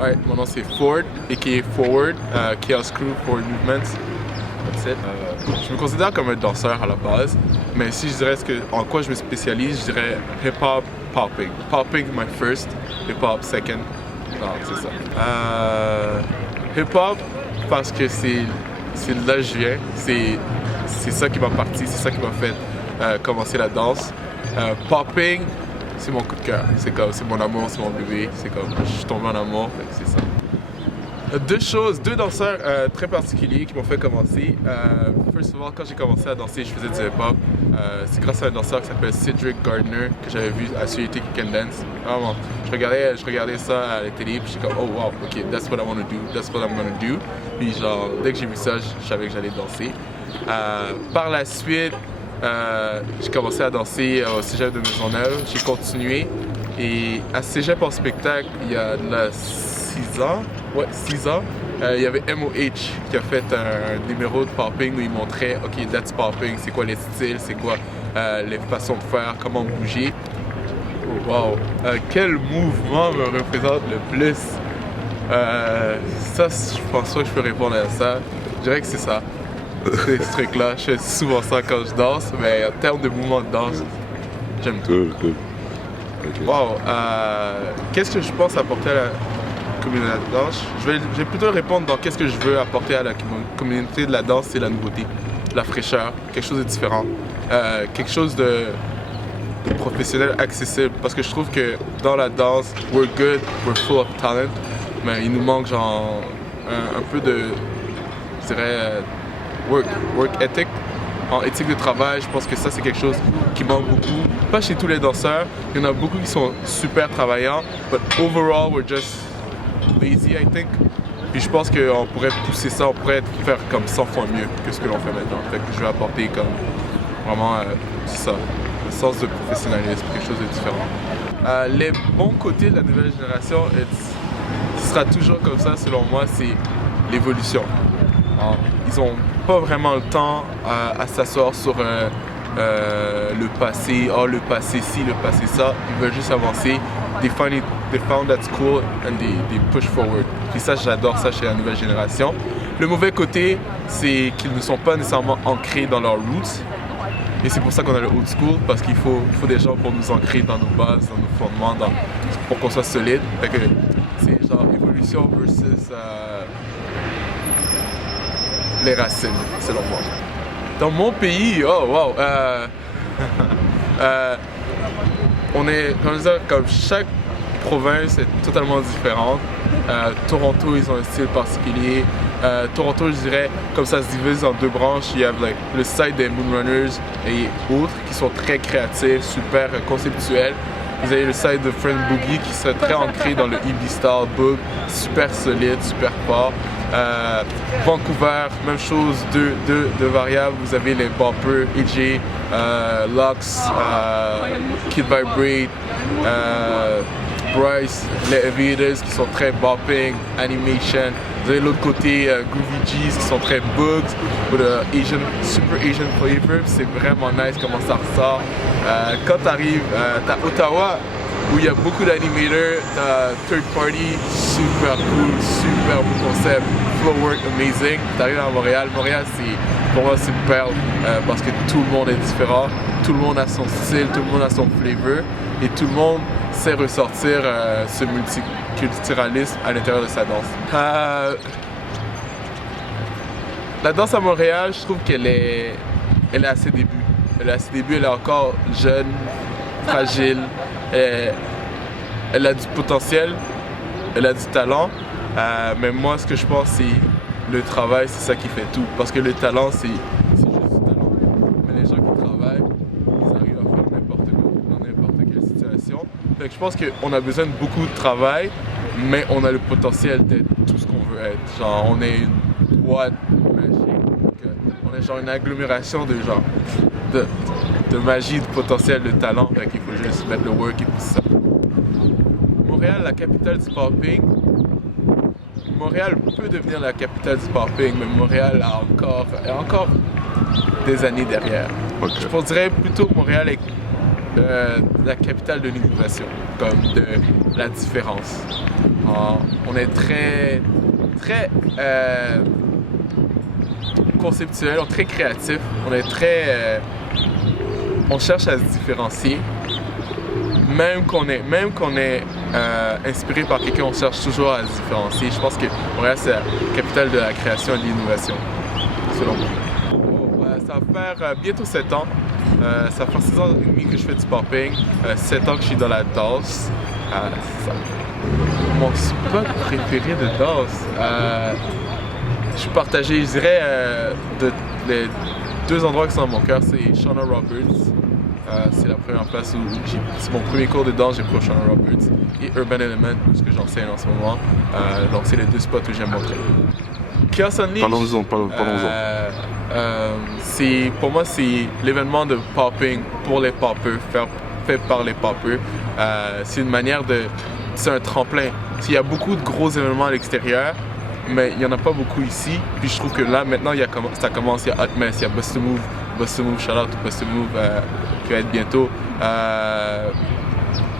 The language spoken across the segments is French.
Ouais, mon nom c'est Ford, a.k.a. Forward, Chaos Crew, Forward Movements. That's it. Je me considère comme un danseur à la base, mais si je dirais en quoi je me spécialise, je dirais hip-hop, popping. Popping my first, hip-hop second. Non, c'est ça. Hip-hop, parce que c'est de là que je viens. C'est ça qui m'a parti, c'est ça qui m'a fait commencer la danse. Popping, c'est mon coup de cœur. C'est mon amour, c'est mon bébé. C'est comme, je suis tombé en amour, c'est ça. Deux danseurs très particuliers qui m'ont fait commencer. First of all, quand j'ai commencé à danser, je faisais du hip-hop. C'est grâce à un danseur qui s'appelle Cedric Gardner que j'avais vu à Sur Take Can Dance. Vraiment, je regardais ça à la télé, puis j'étais comme, oh wow, ok, that's what I want to do, that's what I'm gonna do. Puis genre, dès que j'ai vu ça, je savais que j'allais danser. Par la suite, j'ai commencé à danser au Cégep de Maisonneuve. J'ai continué. Et à Cégep en spectacle, il y a 6 ans, il y avait MOH qui a fait un numéro de popping où il montrait, ok, that's popping, c'est quoi les styles, c'est quoi les façons de faire, comment bouger. Oh, wow, quel mouvement me représente le plus? Ça, je pense pas que je peux répondre à ça. Je dirais que c'est ça. Ce truc-là, je fais souvent ça quand je danse, mais en termes de mouvement de danse, j'aime tout. Cool. Okay. Wow, qu'est-ce que je pense apporter à la communauté de la danse? Je vais plutôt répondre dans qu'est-ce que je veux apporter à la communauté de la danse, c'est la nouveauté, la fraîcheur, quelque chose de différent, quelque chose de professionnel, accessible, parce que je trouve que dans la danse, we're good, we're full of talent, mais il nous manque genre un peu de, je dirais, work ethic. En éthique de travail, je pense que ça c'est quelque chose qui manque beaucoup. Pas chez tous les danseurs, il y en a beaucoup qui sont super travaillants, but overall we're just lazy, I think. Puis je pense qu'on pourrait pousser ça, on pourrait faire comme 100 fois mieux que ce que l'on fait maintenant. Fait que je vais apporter comme vraiment ça, le sens de professionnalisme, quelque chose de différent. Les bons côtés de la nouvelle génération, ce sera toujours comme ça selon moi, c'est l'évolution. Ils ont pas vraiment le temps à s'asseoir sur le passé, le passé ci, le passé ça. Ils veulent juste avancer. They found that's cool and they push forward. Puis ça, j'adore ça chez la nouvelle génération. Le mauvais côté, c'est qu'ils ne sont pas nécessairement ancrés dans leurs roots. Et c'est pour ça qu'on a le old school, parce qu'il faut des gens pour nous ancrer dans nos bases, dans nos fondements, pour qu'on soit solide. Fait que c'est genre évolution versus les racines, selon moi. Dans mon pays, oh wow, on est, comme chaque province est totalement différente. Toronto, ils ont un style particulier. Toronto, je dirais, comme ça se divise en deux branches, il y a le side des Moonrunners et autres qui sont très créatifs, super conceptuels. Vous avez le side de Friend Boogie qui serait très ancré dans le indie style book, super solide, super fort. Vancouver, même chose, deux variables. Vous avez les boppers, AJ, Lux, Kid Vibrate, Bryce, les Aviators qui sont très bopping, animation. Vous avez l'autre côté Groovy G's qui sont très bugs, with super Asian flavor. C'est vraiment nice comment ça ressort. Quand t'arrives, t'as Ottawa où il y a beaucoup d'animateurs, t'as third party, super cool, super beau concept, flow work amazing. T'arrives à Montréal, pour moi c'est une perle parce que tout le monde est différent, tout le monde a son style, tout le monde a son flavor et tout le monde sait ressortir ce multiculturalisme à l'intérieur de sa danse. La danse à Montréal, je trouve qu'elle est à ses débuts. Elle est encore jeune, fragile. Elle a du potentiel, elle a du talent, mais moi ce que je pense c'est le travail, c'est ça qui fait tout. Parce que le talent c'est juste du talent. Mais les gens qui travaillent, ils arrivent à faire n'importe quoi, dans n'importe quelle situation. Fait que je pense qu'on a besoin de beaucoup de travail, mais on a le potentiel d'être tout ce qu'on veut être. Genre on est une boîte magique, on est genre une agglomération de magie, de potentiel, de talent, fait qu'il faut juste mettre le work et tout ça. Montréal, la capitale du popping. Montréal peut devenir la capitale du popping, mais Montréal a encore des années derrière. Okay. Je dirais plutôt que Montréal est la capitale de l'innovation, comme de la différence. On est très conceptuel, très créatif, on cherche à se différencier. Même qu'on est inspiré par quelqu'un, on cherche toujours à se différencier. Je pense que Montréal, c'est la capitale de la création et de l'innovation, selon moi. Ça va faire bientôt 7 ans. Ça fait 6 ans et demi que je fais du popping, 7 ans que je suis dans la danse. C'est ça. Mon spot préféré de danse, je suis partagé, je dirais, les 2 endroits qui sont dans mon cœur, c'est Shauna Roberts. C'est la première place où c'est mon premier cours de danse, j'ai pris au Shauna Roberts. Et Urban Element, ce que j'enseigne en ce moment. Donc c'est les 2 spots que j'aime montrer. Chaos Unleashed. Parlons-en. Pour moi, c'est l'événement de popping pour les poppers, fait par les poppers. C'est une manière c'est un tremplin. Il y a beaucoup de gros événements à l'extérieur, mais il n'y en a pas beaucoup ici. Puis je trouve que là, maintenant, ça commence. Il y a Hot Mess, il y a Bust a Move, shout out to Bust a Move, qui va être bientôt.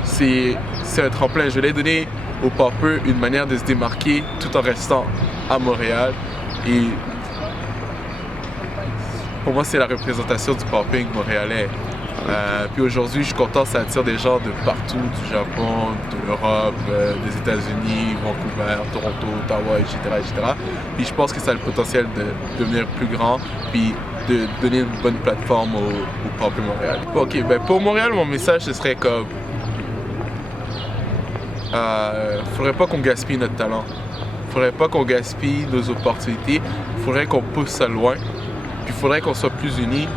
C'est un tremplin. Je voulais donner aux poppers une manière de se démarquer tout en restant à Montréal. Et pour moi, c'est la représentation du popping montréalais. Puis aujourd'hui, je suis content, ça attire des gens de partout, du Japon, de l'Europe, des États-Unis, Vancouver, Toronto, Ottawa, etc., etc. Puis je pense que ça a le potentiel de devenir plus grand, puis de donner une bonne plateforme au popping Montréal. Ok, ben pour Montréal, mon message, ce serait comme... faudrait pas qu'on gaspille notre talent. Faudrait pas qu'on gaspille nos opportunités. Faudrait qu'on pousse ça loin. Puis faudrait qu'on soit plus unis.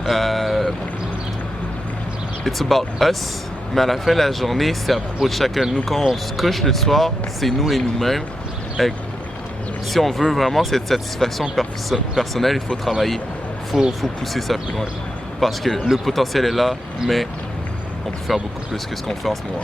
It's about us, mais à la fin de la journée, c'est à propos de chacun de nous. Quand on se couche le soir, c'est nous et nous-mêmes. Si on veut vraiment cette satisfaction personnelle, il faut travailler. Il faut pousser ça plus loin. Parce que le potentiel est là, mais on peut faire beaucoup plus que ce qu'on fait en ce moment.